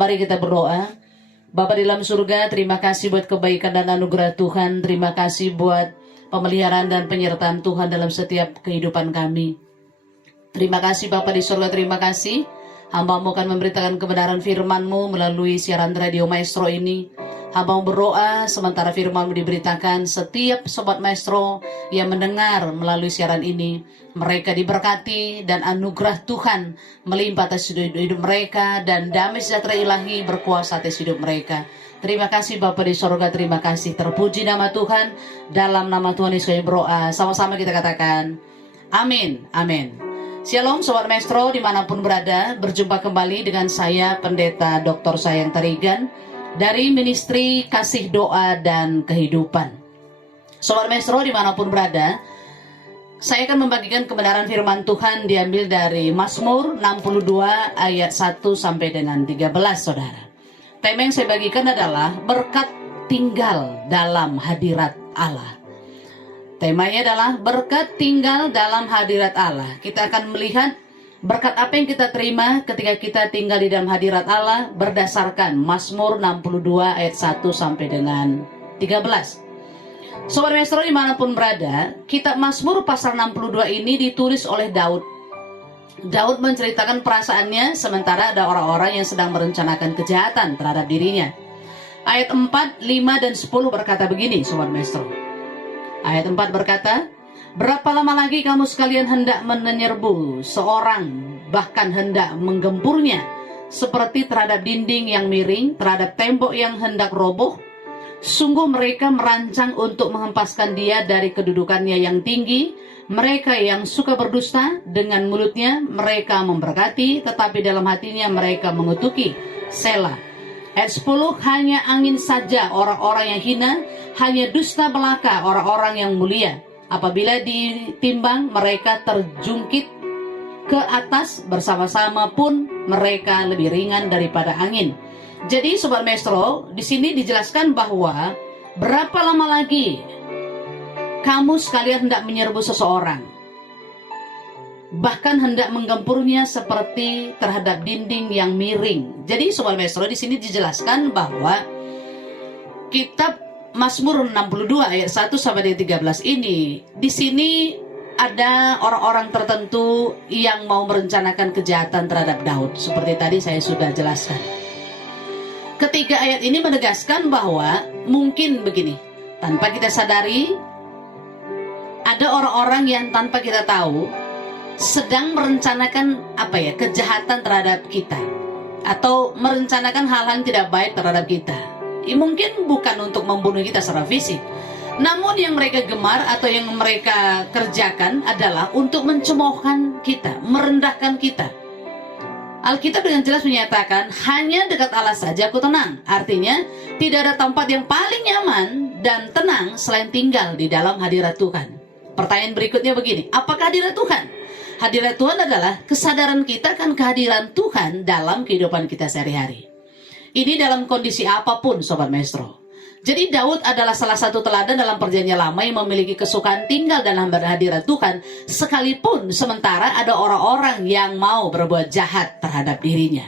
Mari kita berdoa. Bapa di dalam surga, terima kasih buat kebaikan dan anugerah Tuhan. Terima kasih buat pemeliharaan dan penyertaan Tuhan dalam setiap kehidupan kami. Terima kasih Bapa di surga, terima kasih. Hamba-Mu akan memberitakan kebenaran firman-Mu melalui siaran radio Maestro ini. Hamba berdoa sementara firman-Mu diberitakan, setiap sobat Maestro yang mendengar melalui siaran ini, mereka diberkati dan anugerah Tuhan melimpah atas hidup mereka, dan damai sejahtera ilahi berkuasa atas hidup mereka. Terima kasih Bapa di surga, terima kasih. Terpuji nama Tuhan. Dalam nama Tuhan Yesus kami berdoa. Sama-sama kita katakan, amin, amin. Shalom Sobat Maestro dimanapun berada, berjumpa kembali dengan saya Pendeta Dr. Sayang Tarigan dari Ministry Kasih Doa dan Kehidupan. Sobat Maestro dimanapun berada, saya akan membagikan kebenaran firman Tuhan diambil dari Mazmur 62 ayat 1 sampai dengan 13 saudara. Tema yang saya bagikan adalah berkat tinggal dalam hadirat Allah. Temanya adalah berkat tinggal dalam hadirat Allah. Kita akan melihat berkat apa yang kita terima ketika kita tinggal di dalam hadirat Allah berdasarkan Mazmur 62 ayat 1 sampai dengan 13. Sobat Maestro dimanapun berada, kitab Mazmur pasal 62 ini ditulis oleh Daud. Daud menceritakan perasaannya sementara ada orang-orang yang sedang merencanakan kejahatan terhadap dirinya. Ayat 4, 5, dan 10 berkata begini Sobat Maestro. Ayat 4 berkata, berapa lama lagi kamu sekalian hendak menyerbu seorang, bahkan hendak menggempurnya, seperti terhadap dinding yang miring, terhadap tembok yang hendak roboh? Sungguh mereka merancang untuk menghempaskan dia dari kedudukannya yang tinggi. Mereka yang suka berdusta, dengan mulutnya mereka memberkati, tetapi dalam hatinya mereka mengutuki. Selah. Ayat 10, hanya angin saja orang-orang yang hina, hanya dusta belaka orang-orang yang mulia. Apabila ditimbang mereka terjungkit ke atas, bersama-sama pun mereka lebih ringan daripada angin. Jadi Sobat Maestro, di sini dijelaskan bahwa berapa lama lagi kamu sekalian hendak menyerbu seseorang, bahkan hendak menggempurnya seperti terhadap dinding yang miring. Jadi Sobat Maestro, di sini dijelaskan bahwa kitab Mazmur 62 ayat 1 sampai 13 ini, di sini ada orang-orang tertentu yang mau merencanakan kejahatan terhadap Daud. Seperti tadi saya sudah jelaskan. Ketiga ayat ini menegaskan bahwa mungkin begini, tanpa kita sadari, ada orang-orang yang tanpa kita tahu sedang merencanakan kejahatan terhadap kita, atau merencanakan hal-hal yang tidak baik terhadap kita. Mungkin bukan untuk membunuh kita secara fisik, namun yang mereka gemar atau yang mereka kerjakan adalah untuk mencemoohkan kita, merendahkan kita. Alkitab dengan jelas menyatakan, hanya dekat Allah saja aku tenang. Artinya, tidak ada tempat yang paling nyaman dan tenang selain tinggal di dalam hadirat Tuhan. Pertanyaan berikutnya begini, apakah hadirat Tuhan? Hadirat Tuhan adalah kesadaran kita akan kehadiran Tuhan dalam kehidupan kita sehari-hari. Ini dalam kondisi apapun Sobat Maestro. Jadi Daud adalah salah satu teladan dalam perjanjian lama yang memiliki kesukaan tinggal dalam hadirat Tuhan, sekalipun sementara ada orang-orang yang mau berbuat jahat terhadap dirinya.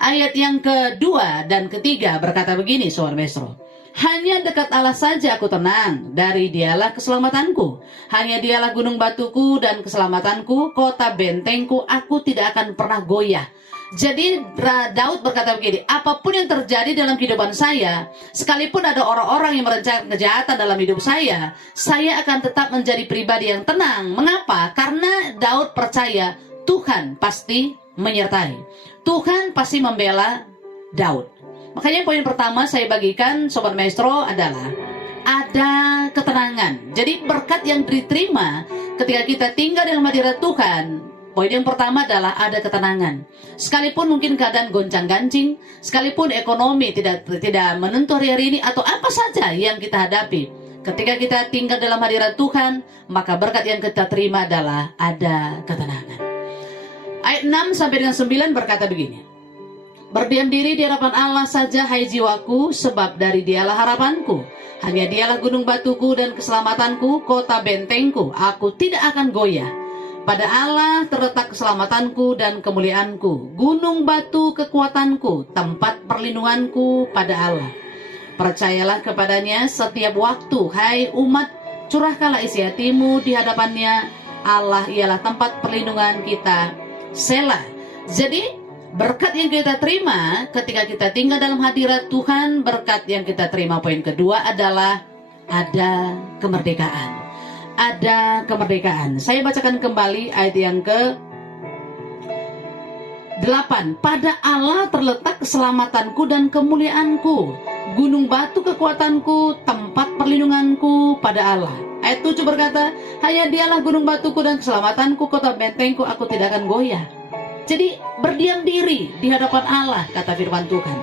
Ayat yang kedua dan ketiga berkata begini Sobat Maestro. Hanya dekat Allah saja aku tenang, dari dialah keselamatanku. Hanya dialah gunung batuku dan keselamatanku, kota bentengku, aku tidak akan pernah goyah. Jadi Daud berkata begini, apapun yang terjadi dalam kehidupan saya, sekalipun ada orang-orang yang merencanakan kejahatan dalam hidup saya akan tetap menjadi pribadi yang tenang. Mengapa? Karena Daud percaya Tuhan pasti menyertai. Tuhan pasti membela Daud. Makanya poin pertama saya bagikan Sobat Maestro adalah ada ketenangan. Jadi berkat yang diterima ketika kita tinggal dalam hadirat Tuhan, poin yang pertama adalah ada ketenangan. Sekalipun mungkin keadaan goncang-gancing, sekalipun ekonomi tidak menentu hari ini, atau apa saja yang kita hadapi, ketika kita tinggal dalam hadirat Tuhan, maka berkat yang kita terima adalah ada ketenangan. Ayat 6 sampai dengan 9 berkata begini. Berdiam diri di hadapan Allah saja hai jiwaku, sebab dari dialah harapanku. Hanya dialah gunung batuku dan keselamatanku, kota bentengku, aku tidak akan goyah. Pada Allah terletak keselamatanku dan kemuliaanku, gunung batu kekuatanku, tempat perlindunganku pada Allah. Percayalah kepadanya setiap waktu, hai umat, curahkanlah isi hatimu di hadapannya. Allah ialah tempat perlindungan kita. Selah. Jadi berkat yang kita terima ketika kita tinggal dalam hadirat Tuhan, berkat yang kita terima poin kedua adalah ada kemerdekaan. Ada kemerdekaan. Saya bacakan kembali ayat yang ke-8. Pada Allah terletak keselamatanku dan kemuliaanku, gunung batu kekuatanku, tempat perlindunganku pada Allah. Ayat 7 berkata, hanya dialah gunung batuku dan keselamatanku, kota bentengku, aku tidak akan goyah. Jadi berdiam diri di hadapan Allah, kata firman Tuhan.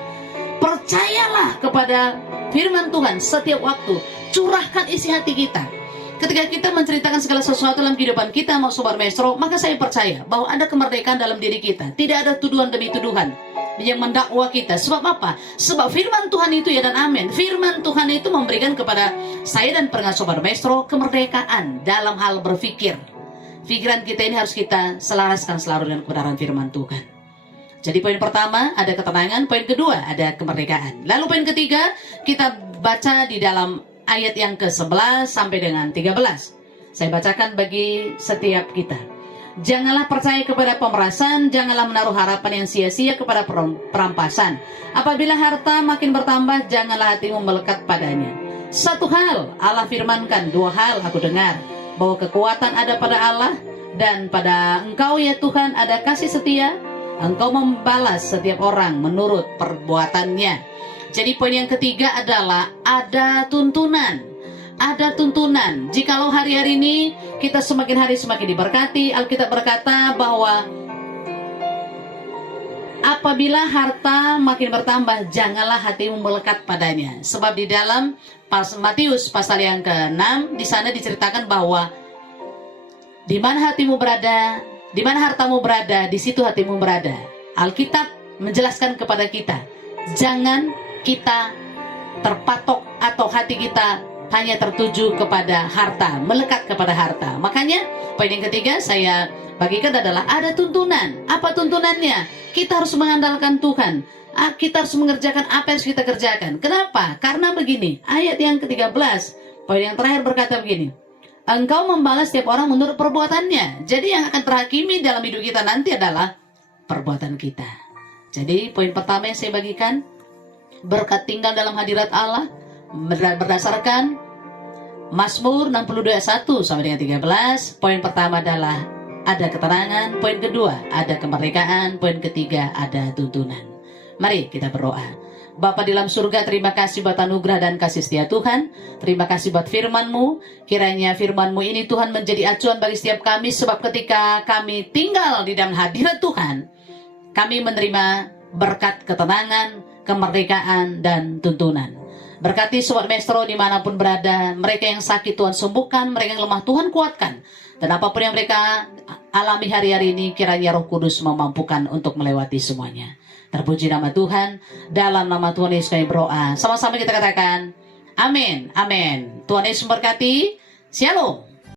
Percayalah kepada firman Tuhan setiap waktu. Curahkan isi hati kita. Ketika kita menceritakan segala sesuatu dalam kehidupan kita, mau Sobat Maestro, maka saya percaya bahwa ada kemerdekaan dalam diri kita. Tidak ada tuduhan demi tuduhan yang mendakwa kita. Sebab apa? Sebab firman Tuhan itu ya dan amin. Firman Tuhan itu memberikan kepada saya dan pendengar Sobat Maestro kemerdekaan dalam hal berpikir. Pikiran kita ini harus kita selaraskan selalu dengan kebenaran firman Tuhan. Jadi poin pertama ada ketenangan, poin kedua ada kemerdekaan. Lalu poin ketiga kita baca di dalam ayat yang ke-11 sampai dengan 13. Saya bacakan bagi setiap kita. Janganlah percaya kepada pemerasan, janganlah menaruh harapan yang sia-sia kepada perampasan. Apabila harta makin bertambah, janganlah hatimu melekat padanya. Satu hal Allah firmankan, dua hal aku dengar, bahwa kekuatan ada pada Allah, dan pada Engkau ya Tuhan ada kasih setia. Engkau membalas setiap orang menurut perbuatannya. Jadi poin yang ketiga adalah ada tuntunan. Ada tuntunan. Jikalau hari-hari ini kita semakin hari semakin diberkati, Alkitab berkata bahwa apabila harta makin bertambah, janganlah hatimu melekat padanya. Sebab di dalam Matius pasal yang ke-6 di sana diceritakan bahwa di mana hatimu berada, di mana hartamu berada, di situ hatimu berada. Alkitab menjelaskan kepada kita, jangan kita terpatok atau hati kita hanya tertuju kepada harta, melekat kepada harta. Makanya poin yang ketiga saya bagikan adalah ada tuntunan. Apa tuntunannya? Kita harus mengandalkan Tuhan. Kita harus mengerjakan apa yang harus kita kerjakan. Kenapa? Karena begini, ayat yang ke-13, poin yang terakhir berkata begini, Engkau membalas setiap orang menurut perbuatannya. Jadi yang akan terhakimi dalam hidup kita nanti adalah perbuatan kita. Jadi poin pertama yang saya bagikan, berkat tinggal dalam hadirat Allah berdasarkan Mazmur 62 ayat 1 sampai dengan 13. Poin pertama adalah ada ketenangan, poin kedua ada kemerdekaan, poin ketiga ada tuntunan. Mari kita berdoa. Bapa di dalam surga, terima kasih buat anugerah dan kasih setia Tuhan. Terima kasih buat firman-Mu. Kiranya firman-Mu ini Tuhan menjadi acuan bagi setiap kami, sebab ketika kami tinggal di dalam hadirat Tuhan, kami menerima berkat ketenangan, kemerdekaan, dan tuntunan. Berkati Sobat Maestro dimanapun berada, mereka yang sakit Tuhan sembuhkan, mereka yang lemah Tuhan kuatkan. Dan apapun yang mereka alami hari-hari ini, kiranya Roh Kudus memampukan untuk melewati semuanya. Terpuji nama Tuhan, dalam nama Tuhan Yesus kami berdoa. Sama-sama kita katakan, amin, amin. Tuhan Yesus memberkati, shalom.